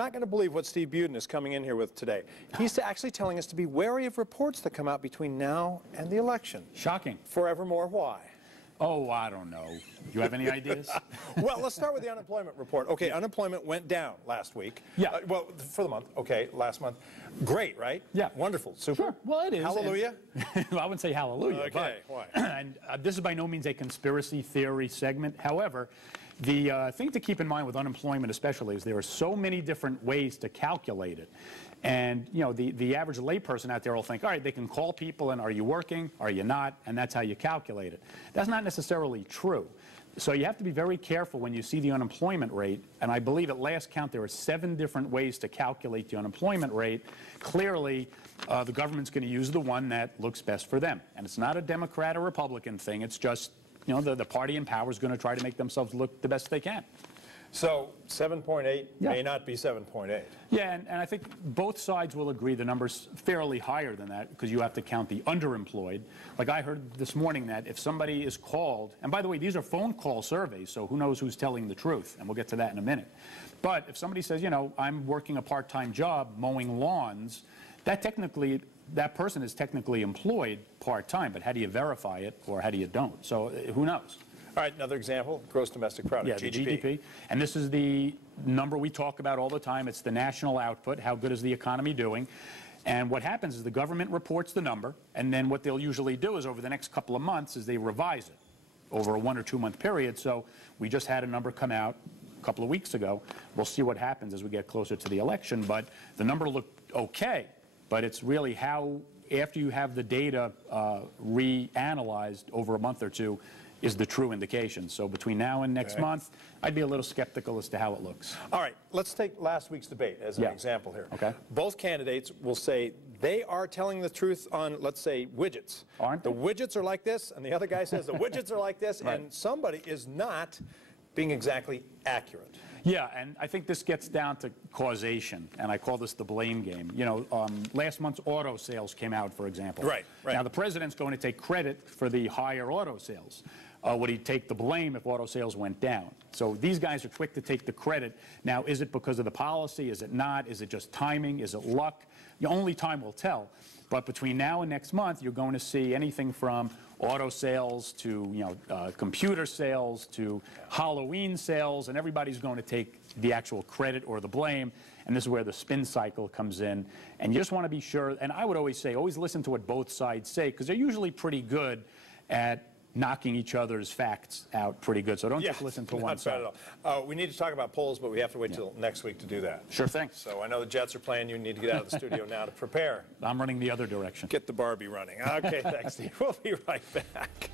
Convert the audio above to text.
not going to believe what Steve Budin is coming in here with today. He's actually telling us to be wary of reports that come out between now and the election. Shocking. Forevermore, why? Oh, I don't know. You have any ideas? Well, let's start with the unemployment report. Okay, unemployment went down last week. Yeah. Well, for the month. Okay, last month. Great, right? Yeah. Wonderful. Super. Sure. Well, it is. Hallelujah? Well, I wouldn't say hallelujah. Okay, but, why? And this is by no means a conspiracy theory segment. However, the thing to keep in mind with unemployment especially is there are so many different ways to calculate it. And, you know, the average layperson out there will think, all right, they can call people and are you working, are you not, and that's how you calculate it. That's not necessarily true. So you have to be very careful when you see the unemployment rate, and I believe at last count there are 7 different ways to calculate the unemployment rate. Clearly, the government's going to use the one that looks best for them. And it's not a Democrat or Republican thing, it's just, you know, the party in power is going to try to make themselves look the best they can. So 7.8 may not be 7.8. Yeah, and I think both sides will agree the number's fairly higher than that because you have to count the underemployed. Like I heard this morning that if somebody is called, and by the way, these are phone call surveys, so who knows who's telling the truth, and we'll get to that in a minute. But if somebody says, you know, I'm working a part-time job mowing lawns, that person is technically employed part-time, but how do you verify it or how do you don't? So who knows? All right, another example, gross domestic product, yeah, GDP. the GDP. And this is the number we talk about all the time. It's the national output. How good is the economy doing? And what happens is the government reports the number, and then what they'll usually do is over the next couple of months is they revise it over a 1 or 2 month period. So we just had a number come out a couple of weeks ago. We'll see what happens as we get closer to the election. But the number looked okay. But it's really how, after you have the data reanalyzed over a month or two, is the true indication. So between now and next month, I'd be a little skeptical as to how it looks. All right, let's take last week's debate as an example here. Okay. Both candidates will say they are telling the truth on, let's say, widgets. Aren't they? The widgets are like this, and the other guy says the widgets are like this, and somebody is not being exactly accurate. Yeah, and I think this gets down to causation, and I call this the blame game. You know, last month's auto sales came out, for example. Right. Now, the president's going to take credit for the higher auto sales. Would he take the blame if auto sales went down? So these guys are quick to take the credit. Now, is it because of the policy? Is it not? Is it just timing? Is it luck? Only time will tell. But between now and next month, you're going to see anything from auto sales to, you know, computer sales to Halloween sales, and everybody's going to take the actual credit or the blame. And this is where the spin cycle comes in. And you just want to be sure, and I would always say, always listen to what both sides say, because they're usually pretty good at knocking each other's facts out pretty good. So don't just listen to one side. Not bad at all. We need to talk about polls, but we have to wait till next week to do that. Sure thing. So I know the Jets are playing. You need to get out of the studio now to prepare. I'm running the other direction. Get the Barbie running. Okay, thanks, Steve. We'll be right back.